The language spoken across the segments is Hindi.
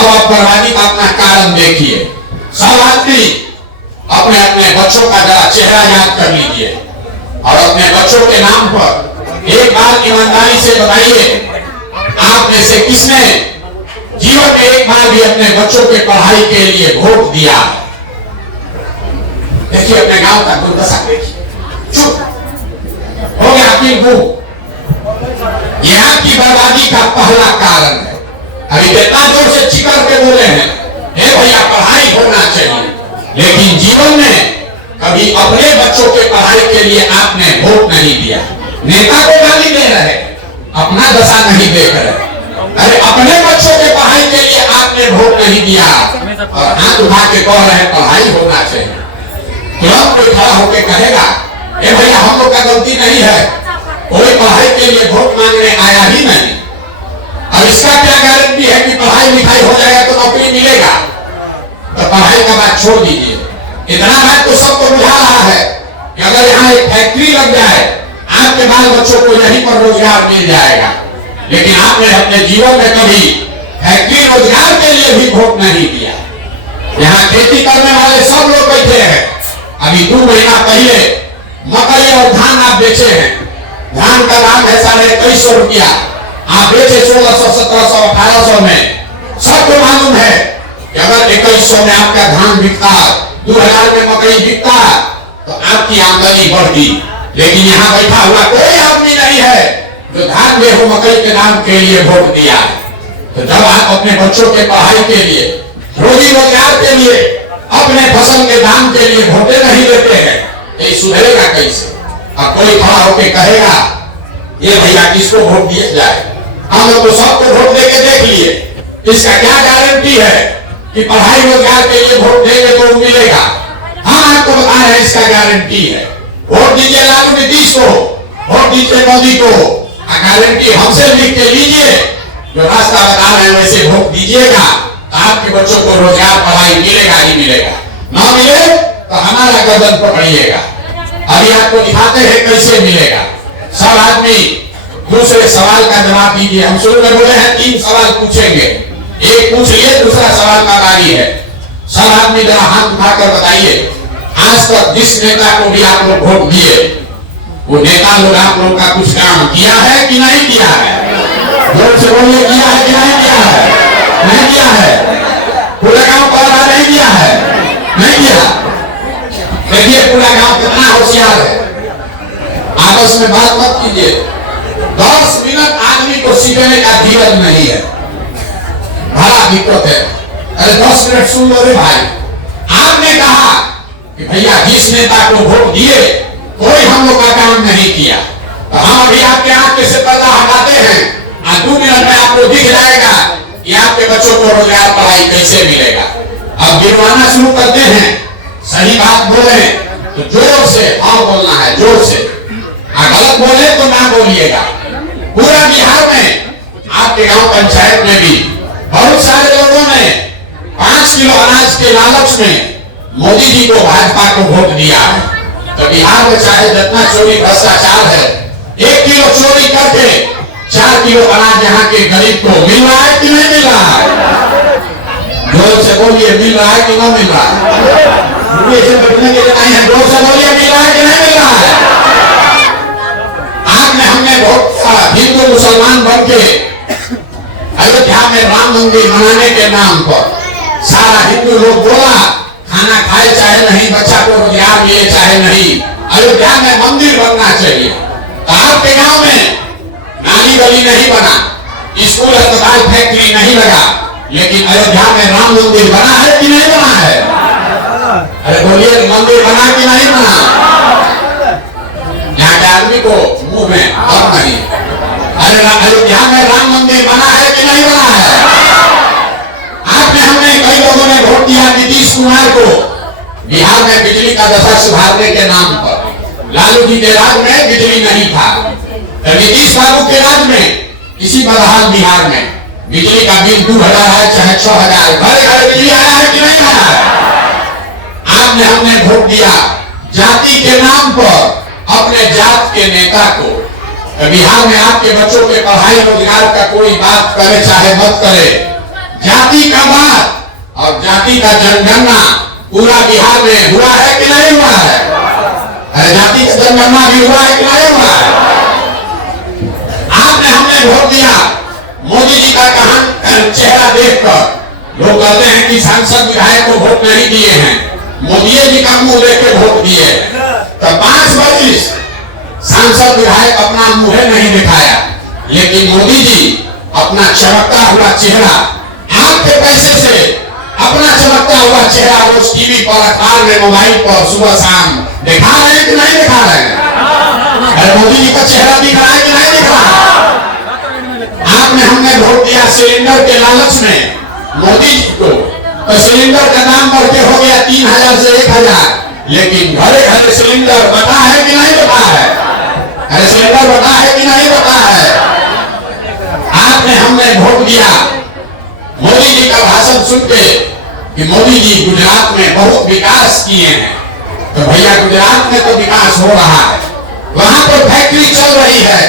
अब आप बर्बादी का अपना कारण देखिए। सब आदमी अपने अपने बच्चों का जरा चेहरा याद कर लीजिए और अपने बच्चों के नाम पर एक बार ईमानदारी से बताइए, आप में से किसने जीवन में एक बार भी अपने बच्चों के पढ़ाई के लिए वोट दिया? देखिए अपने गांव का दुर्दशा देखिए, चुप हो गया कि वो ये आपकी बर्बादी का पहला कारण है। अभी कितना जोर से चिकर के बोले हैं, हे भैया पढ़ाई होना चाहिए, लेकिन जीवन में कभी अपने बच्चों के पढ़ाई के लिए आपने वोट नहीं दिया। नेता को गाली दे रहे, अपना दशा नहीं देख रहे। अरे अपने बच्चों के पढ़ाई के लिए आपने वोट नहीं दिया और हाथ उठा के कह रहे पढ़ाई होना चाहिए। तुरंत कोई खड़ा होकर कहेगा, ए भैया हम लोग का गलती नहीं है, कोई पढ़ाई के लिए वोट मांगने आया ही नहीं। अब इसका क्या गारंटी है कि पढ़ाई लिखाई हो जाएगा तो नौकरी मिलेगा? तो पढ़ाई का बात छोड़ दीजिए, इतना बात तो सबको बुझा रहा है कि अगर यहाँ एक फैक्ट्री लग जाए आपके बाल बच्चों को यहीं पर रोजगार मिल जाएगा। लेकिन आपने अपने जीवन में कभी फैक्ट्री रोजगार के लिए भी वोट नहीं दिया। यहाँ खेती करने वाले सब लोग बैठे हैं, अभी 2 महीना पहले मकई और धान आप बेचे हैं, धान का दाम है 2150 रुपया, आप बेचे 1600, 1700, 1800 में। सबको मालूम है कि अगर 2100 में आपका धान बिकता, 2000 में मकई बिकता तो आपकी आमदनी बढ़ती। लेकिन यहाँ बैठा हुआ कोई आदमी नहीं है जो धान गेहूं मकई के दाम के लिए वोट दिया है। तो जब आप अपने बच्चों के पढ़ाई के लिए, रोजी रोजगार के लिए, अपने फसल के दाम के लिए वोटे नहीं देते हैं, ये सुधरेगा कैसे? अब कोई खड़ा होकर कहेगा ये भैया किसको वोट दिया जाए? हम लोग तो सबको वोट देके देख लिए, इसका क्या गारंटी है कि पढ़ाई रोजगार के लिए वोट देंगे तो मिलेगा? हम आपको बता रहे हैं इसका गारंटी है। वोट दीजिए लालू नीतीश को, वोट दीजिए मोदी को, गारंटी हमसे लिख के लीजिए, जो रास्ता बता रहे हैं वैसे वोट दीजिएगा तो आपके बच्चों को रोजगार पढ़ाई मिलेगा ही मिलेगा। ना मिले तो हमारा गर्दन पकड़िएगा। अभी आपको दिखाते हैं कैसे मिलेगा। सब आदमी दूसरे सवाल का जवाब दीजिए। हम शुरू में बोले हैं 3 सवाल पूछेंगे, एक पूछ लिए, दूसरा सवाल का बारी है। सब आदमी जरा हाथ उठाकर बताइए, आज तक जिस नेता को भी आप लोग वोट दिए वो नेता लोग आप लोग का कुछ काम किया है कि नहीं किया है? जोर से बोलिए, किया है कि नहीं किया है? नहीं किया है। पूरा गांव पढ़ा नहीं किया है, नहीं किया। देखिए पूरा गांव कितना होशियार है। आपस में बात मत कीजिए, 10 मिनट आदमी को सीखने का धीरज नहीं है, बड़ा दिक्कत है। अरे 10 मिनट सुन लो रे भाई। आपने कहा कि भैया जिस नेता को वोट दिए कोई हम लोग का काम नहीं किया, तो हम अभी आपके आंख से पर्दा हटाते हैं, 2 मिनट में आपको दिख जाएगा कि आपके बच्चों को रोजगार पढ़ाई कैसे मिलेगा। अब गिरवाना शुरू करते हैं, सही बात बोले तो जोर से हाँ बोलना है, जोर से। गलत बोले तो ना बोलिएगा। पूरा बिहार में आपके गांव पंचायत में भी बहुत सारे लोगों ने 5 किलो अनाज के लालच में मोदी जी को, भाजपा को वोट दिया है। तो बिहार में चाहे जितना चोरी भ्रष्टाचार है, 1 किलो चोरी करके 4 किलो अनाज यहाँ के गरीब को मिल रहा है कि नहीं मिल रहा है? जोर से बोलिए, मिल रहा है कि नहीं मिल रहा है? से बचने के लिए नहीं है, जोर से बोलिए, मिल रहा है कि नहीं मिल रहा है? आज में हमने बहुत हिंदू मुसलमान बन के अयोध्या में राम मंदिर बनाने के नाम पर सारा हिंदू लोग बोला खाना खाए चाहे नहीं, बच्चा को रोजगार मिले चाहे नहीं, अयोध्या में मंदिर बनना चाहिए। तो आपके गांव में नाली गली नहीं बना, स्कूल अस्पताल फैक्ट्री नहीं लगा, लेकिन अयोध्या में राम मंदिर बना है कि नहीं बना है? अरे बोलिए, मंदिर बना कि नहीं बना? यहाँ के आदमी को मुंह में दम नहीं। अरे अयोध्या में राम मंदिर बना है कि नहीं बना है? आपने हमने कई लोगों ने वोट दिया नीतीश कुमार को बिहार में बिजली का दशा सुधारने के नाम पर। लालू जी के राज में बिजली नहीं था, तो नीतीश बाबू के राज में इसी बदहाल बिहार में बिजली का बिल 2000 है चाहे 6000, घर घर बिजली आया है कि नहीं आया है? आपने हमने वोट दिया जाति के नाम पर अपने जात के नेता को। बिहार में आपके बच्चों के पढ़ाई रोजगार का कोई बात करे चाहे मत करे, जाति का बात और जाति का जनगणना पूरा बिहार में हुआ है कि नहीं हुआ है? अरे जाति का जनगणना भी हुआ है कि नहीं हुआ है? आपने हमने वोट दिया, मोदी जी का कहां चेहरा देखकर लोग कहते हैं कि सांसद विधायक को वोट नहीं दिए हैं, मोदी जी का मुंह देख के वोट दिए। तो 5 वर्ष सांसद विधायक अपना मुंह नहीं दिखाया, लेकिन मोदी जी अपना चमकता हुआ चेहरा आपके पैसे से अपना चमकता हुआ चेहरा रोज टीवी पर, अखबार में, मोबाइल पर सुबह शाम दिखा रहे हैं कि नहीं दिखा रहे हैं? अरे मोदी जी का चेहरा दिख रहा है कि नहीं दिख रहा है? आपने हमने वोट दिया सिलेंडर के लालच में मोदी जी को, तो सिलेंडर का दाम बढ़ के हो गया 3000 से 1000, लेकिन घरे घरे सिलेंडर बता है कि नहीं बता है? अरे सिलेंडर बता है कि नहीं बता है? आपने हमने वोट दिया मोदी जी का भाषण सुन के कि मोदी जी गुजरात में बहुत विकास किए हैं, तो भैया गुजरात में तो विकास हो रहा है, वहां पर फैक्ट्री चल रही है,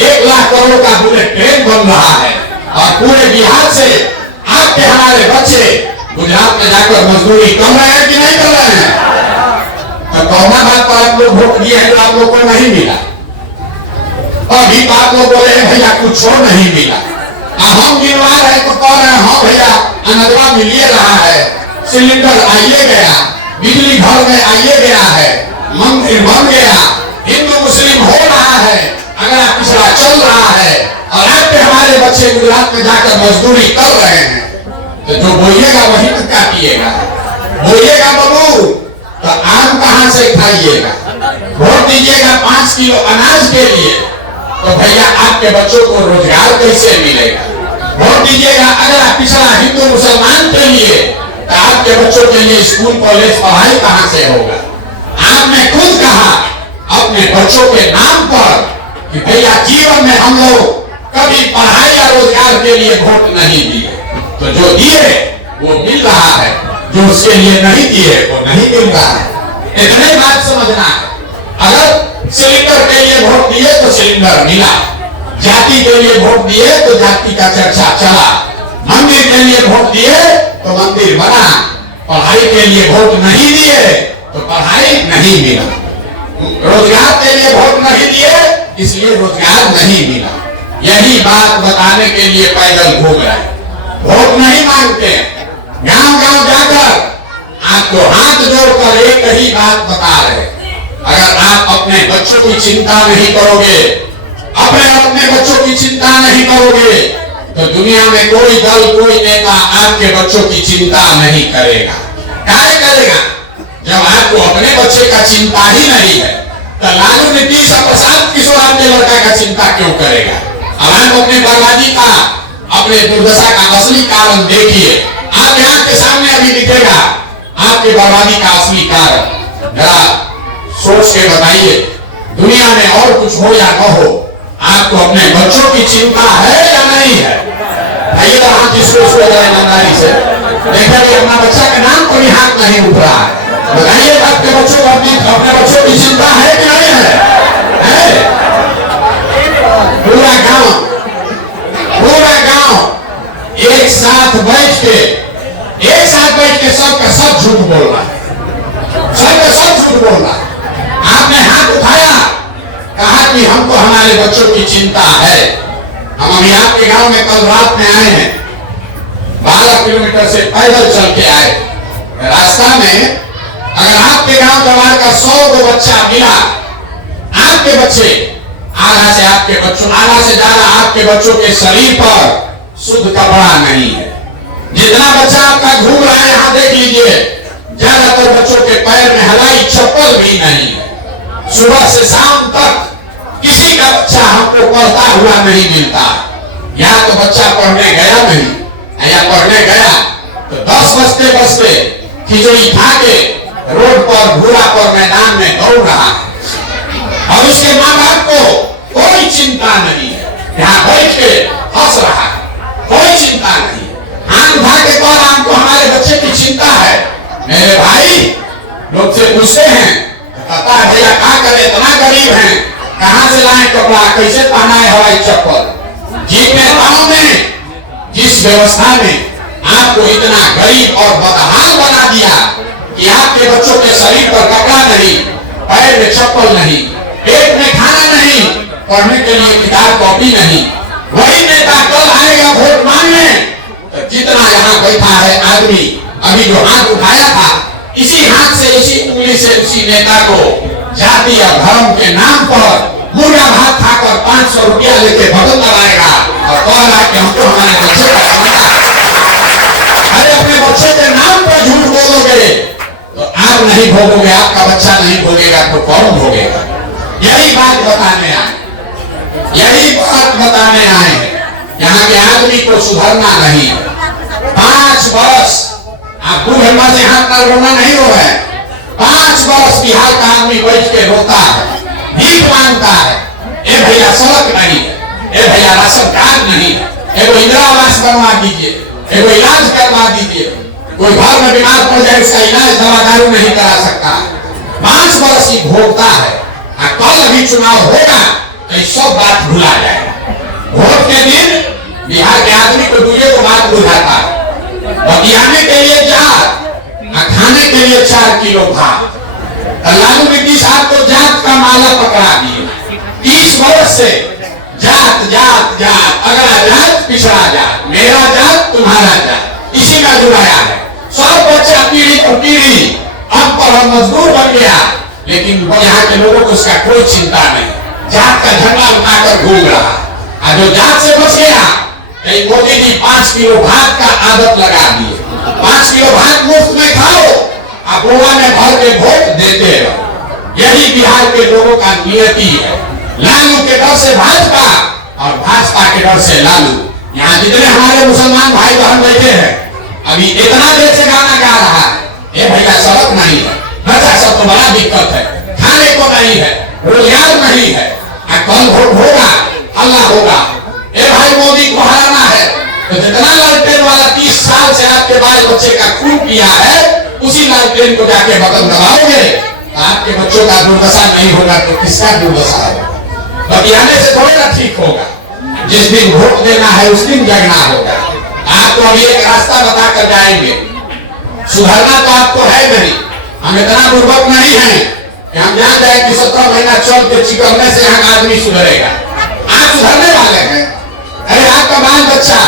1 लाख करोड़ का बुलेट ट्रेन बन रहा है, और पूरे बिहार से आपके हमारे बच्चे गुजरात में जाकर मजदूरी कर रहे हैं कि नहीं कर रहे हैं? तो कौना बात पर आप लोग वोट दिए हैं तो आप लोग को नहीं मिला? अभी आप लोग बोले हैं भैया कुछ और नहीं मिला, हम गिनवा रहे तो कह रहे हैं हाँ भैया अनदवा मिलिए रहा है, सिलेंडर आइए गया, बिजली घर में आइए गया है, मंदिर बन गया, हिंदू मुस्लिम हो रहा है, अगला पिछड़ा चल रहा है, और आपके हमारे बच्चे गुजरात में जाकर मजदूरी कर रहे हैं। तो जो बोइएगा वही तो क्या पिएगा? बोइएगा बबू तो आम कहां से खाइएगा? वोट दीजिएगा 5 किलो अनाज के लिए, तो भैया आपके बच्चों को रोजगार कैसे मिलेगा? वोट दीजिएगा अगला पिछड़ा हिंदू मुसलमान के लिए, तो आपके बच्चों के लिए स्कूल कॉलेज पढ़ाई कहां से होगा? आपने खुद कहा अपने बच्चों के नाम पर कि भैया जीवन में हम लोग कभी पढ़ाई या रोजगार के लिए वोट नहीं दिए, तो जो दिए वो मिल रहा है, जो उसके लिए नहीं दिए वो नहीं मिल रहा है। इतने बात समझना है। अगर सिलेंडर के लिए वोट दिए तो सिलेंडर मिला, जाति के लिए वोट दिए तो जाति का चर्चा चला, मंदिर के लिए वोट दिए तो मंदिर बना, पढ़ाई के लिए वोट नहीं दिए तो पढ़ाई नहीं मिला, रोजगार के लिए वोट नहीं दिए इसलिए रोजगार नहीं मिला। यही बात बताने के लिए पैदल घूम रहे, वोट नहीं मांगते, गांव गांव जाकर आपको हाथ जोड़कर एक ही बात बता रहे, अगर आप अपने बच्चों की चिंता नहीं करोगे, अपने बच्चों की चिंता नहीं करोगे, तो दुनिया में कोई दल कोई नेता आपके बच्चों की चिंता नहीं करेगा। क्या करेगा? जब आपको अपने बच्चे का चिंता ही नहीं है तो लालू नीतीश और प्रशांत किशोर आपके लड़का का चिंता क्यों करेगा? अब आप अपने बर्बादी का, अपने दुर्दशा का असली कारण देखिए, आपके आंख के सामने अभी दिखेगा आपके बर्बादी का असली कारण। जरा सोच के बताइए, दुनिया में और कुछ हो या न हो, आपको अपने बच्चों की चिंता है या नहीं है? भाई हाथ जिसको ईमानदारी से देखिए, अपना बच्चा के नाम पर भी हाथ नहीं उठ रहा है, बताइए आपके बच्चों को अपने बच्चों की चिंता है कि नहीं है? पूरा गांव एक साथ बैठ के सबका सब झूठ बोल रहा है, सबका सब झूठ बोल रहा है। आपने हाथ उठाया, कहा कि हमको हमारे बच्चों की चिंता है। हम अभी आपके गांव में कल रात में आए हैं, 12 किलोमीटर से पैदल चल के आए। रास्ता में अगर आपके गांव जवान का 100 को बच्चा मिला, आपके बच्चे आधा से ज्यादा आपके बच्चों के शरीर पर शुद्ध कपड़ा नहीं है। जितना बच्चा आपका घूम रहा है यहाँ देख लीजिए, ज्यादातर बच्चों के पैर में हवाई चप्पल भी नहीं है। सुबह से शाम तक किसी का बच्चा हमको पढ़ता हुआ नहीं मिलता। या तो बच्चा पढ़ने गया नहीं, या पढ़ने गया तो 10 बजते खिचड़ी खा के रोड पर भूरा पर मैदान में दौड़ रहा है, और उसके माँ बाप को कोई चिंता नहीं है, यहाँ बैठ के हंस रहा है, कोई चिंता नहीं। आंख उठा के कह रहा हमको हमारे बच्चे की चिंता है। मेरे भाई लोग से पूछते हैं, कहता है भैया क्या करे, इतना गरीब हैं, कहाँ से लाए कपड़ा, कैसे पहना है हवाई चप्पल? जितने गांव में जिस व्यवस्था में आपको इतना गरीब और बदहाल बना दिया कि आपके बच्चों के शरीर पर कपड़ा नहीं, पैर में चप्पल नहीं, पेट में खाना नहीं, पढ़ने के लिए किताब कॉपी नहीं। वही नेता कल आएगा वोट मांगने, तो जितना यहाँ बैठा है आदमी अभी जो हाथ उठाया था, इसी हाथ से इसी उंगली से उसी नेता को जाति और धर्म के नाम पर मुर्गा भात खाकर 500 रुपया लेके बटन दबाएगा और कह रहा कि हमको हमारे बच्चे का समाचार। अरे अपने बच्चे के नाम पर झूठ बोलोगे तो आप नहीं भोगोगे, आपका बच्चा नहीं भोगेगा तो कौन भोगेगा? यही बात बताने आए, यही बात बताने आए हैं। यहाँ के आदमी को सुधरना नहीं। 5 वर्ष आप बूढ़े माँ से हाथ पर रोना नहीं रो है। 5 वर्ष बिहार का आदमी बैठ के रोता है, भीख मांगता है। ए भैया सड़क नहीं है, ए भैया राशन कार्ड नहीं है, एगो इंदिरा आवास बनवा दीजिए, एगो इलाज करवा दीजिए। कोई घर में बीमार पड़ जाए उसका इलाज दवा दारू नहीं करा सकता। 5 वर्ष ही भोगता है। कल अभी चुनाव होगा तो सब बात भुला जाएगा। वोट के दिन बिहार के आदमी को दूसरे को बात बुझाता है। बतियाने के लिए 4, खाने के लिए 4 किलो भात। लालू नीतीश साहब को जात का माला पकड़ा दिए। 30 वर्ष से जात जात जात, अगला जात पिछड़ा जात, मेरा जात तुम्हारा जात, इसी का जुड़ाया है। सब बच्चा पीढ़ी पर पीढ़ी अनपढ़ मजदूर बन गया, लेकिन यहाँ के लोगों को उसका कोई चिंता नहीं। जात का झंडा उठाकर घूम रहा। जो जात से बच गया, मोदी जी 5 किलो भात का आदत लगा दिए। 5 किलो भात मुफ्त में खाओ, आप गोवा में भर के वोट देते रहो। यही बिहार के लोगों का नियति है। लालू के डर से भाजपा और भाजपा के डर से लालू। यहाँ जितने हमारे मुसलमान भाई बहन बैठे हैं, अभी इतना देर से गाना गा रहा है, ये भैया सड़क नहीं है, बच्चा सब तो बड़ा दिक्कत है, खाने को नहीं है, रोजगार नहीं है। कल वोट होगा, अल्लाह होगा। ए भाई मोदी को हराना है तो जितना लालटेन वाला 30 साल से आपके बाल बच्चे का खून किया है, उसी लालटेन को जाके बटन दबाओगे तो आपके बच्चों का दुर्दशा नहीं होगा तो किसका दुर्दशा होगा? बतियाने से थोड़ी ना ठीक होगा। जिस दिन वोट देना है उस दिन जगना होगा। आपको अभी एक रास्ता बता कर जाएंगे। सुधरना तो आपको है नहीं, हम इतना बुर्बक नहीं है कि हम जान जाए कि 17 महीना चल के चिकरने से यहाँ आदमी सुधरेगा। आप सुधरने वाले हैं। अरे आपका बाल बच्चा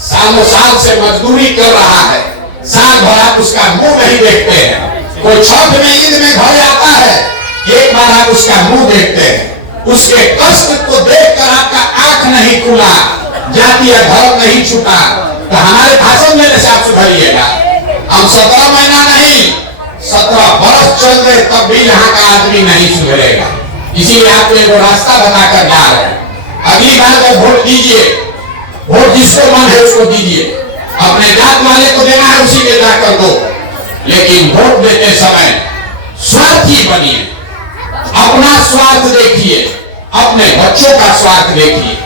सालों साल से मजदूरी कर रहा है, साल भर आप उसका मुंह नहीं देखते हैं। कोई छठ में ईद में घर आता है, एक बार आप उसका मुंह देखते हैं। उसके कष्ट को देखकर आपका आंख नहीं खुला, जाति या धर्म नहीं छूटा, तो हमारे भाषण में से आप सुधरिएगा। हम 17 महीना नहीं 17 वर्ष चल रहे तब भी यहाँ का आदमी नहीं सुधरेगा। इसीलिए आपको एक रास्ता बताकर जा रहे हैं। अगली बार जब वोट दीजिए, वोट जिसको मन है उसको दीजिए। अपने जात वाले को देना है उसी के जाकर दो, लेकिन वोट देते समय स्वार्थी बनिए। अपना स्वार्थ देखिए, अपने बच्चों का स्वार्थ देखिए।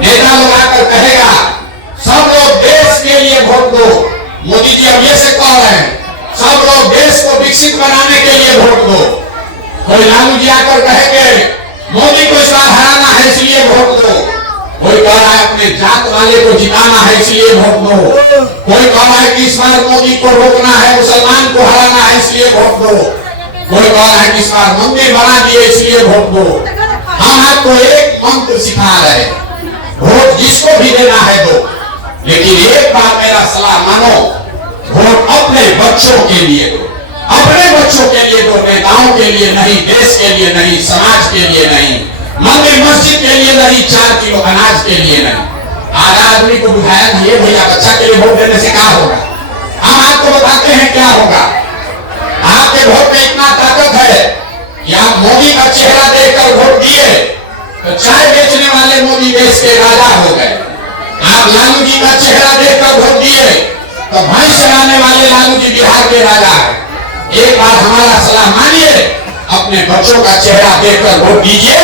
नेता लोग आकर कहेगा सब लोग देश के लिए वोट दो, मोदी जी अब ये से कह रहे हैं सब लोग देश को विकसित बनाने के लिए वोट दो। कोई लालू जी आकर कहेंगे मोदी को इस बार हराना है इसलिए वोट दो। कोई कह रहा है अपने जात वाले को जिताना है इसलिए वोट दो। कोई कह रहा है कि इस बार मोदी को रोकना है, मुसलमान को हराना है इसलिए वोट दो। कोई कह रहा है कि इस बार मंदिर बना दिए इसलिए वोट दो। हम आपको एक मंत्र सिखा रहे, वोट जिसको भी देना है दो, लेकिन एक बार मेरा सलाह मानो, वोट अपने बच्चों के लिए दो। अपने बच्चों के लिए दो, नेताओं के लिए नहीं, देश के लिए नहीं, समाज के लिए नहीं, मंदिर मस्जिद के लिए नहीं, 4 किलो अनाज के लिए नहीं। आज आदमी को बुझाया नहीं भैया बच्चा के लिए वोट देने से क्या होगा। हम आपको बताते हैं क्या होगा। आपके वोट में इतना ताकत है कि आप मोदी का चेहरा देखकर वोट दिए तो चाय बेचने वाले मोदी देश के राजा हो गए। आप लालू जी का चेहरा देखकर वोट दिए तो भैंस चराने वाले लालू जी बिहार के राजा है। एक बार हमारा सलाह मानिए, अपने बच्चों का चेहरा देखकर वोट दीजिए।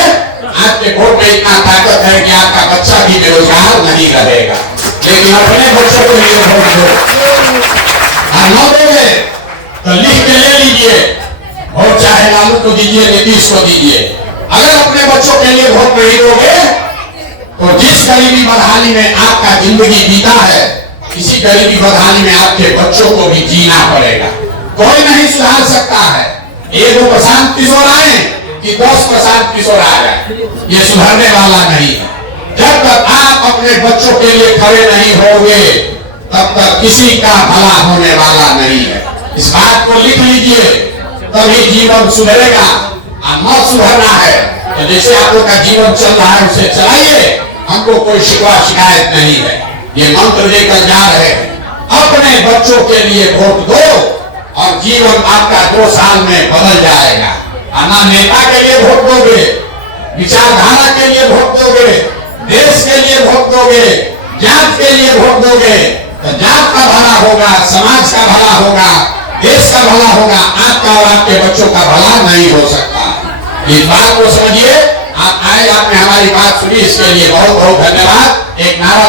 आपके वोट में इतना ताकत है कि आपका बच्चा भी बेरोजगार नहीं रहेगा, लेकिन अपने बच्चों के लिए वोट दो। न दोगे तो लिख के ले लीजिए, वोट चाहे लालू को दीजिए, नीतीश को दीजिए। अगर अपने बच्चों के लिए वोट नहीं दोगे तो जिस गरीबी बदहाली में आपका जिंदगी बीता है इसी गरीबी बदहाली में आपके बच्चों को भी जीना पड़ेगा। कोई नहीं सुधार सकता है। एक वो प्रशांत किशोर आए कि 10 प्रशांत किशोर आ जाए, ये सुधरने वाला नहीं है। जब तक आप अपने बच्चों के लिए खड़े नहीं होंगे तब तक किसी का भला होने वाला नहीं है। इस बात को लिख लीजिए, तभी जीवन सुधरेगा। न सुधरना है तो जैसे आप लोग का जीवन चल रहा है उसे चलाइए, हमको कोई शिकवा शिकायत नहीं है। ये मंत्र लेकर जा रहे हैं, अपने बच्चों के लिए वोट दो और जीवन आपका 2 साल में बदल जाएगा। ना नेता के लिए वोट दोगे, विचारधारा के लिए वोट दोगे, देश के लिए वोट दोगे, जात के लिए वोट दोगे तो जात का भला होगा, समाज का भला होगा, देश का भला होगा। आपका और आपके बच्चों का भला नहीं हो सकता। इस बात को समझिए। आप आए, आपने हमारी बात सुनी, इसके लिए बहुत बहुत धन्यवाद। एक नारा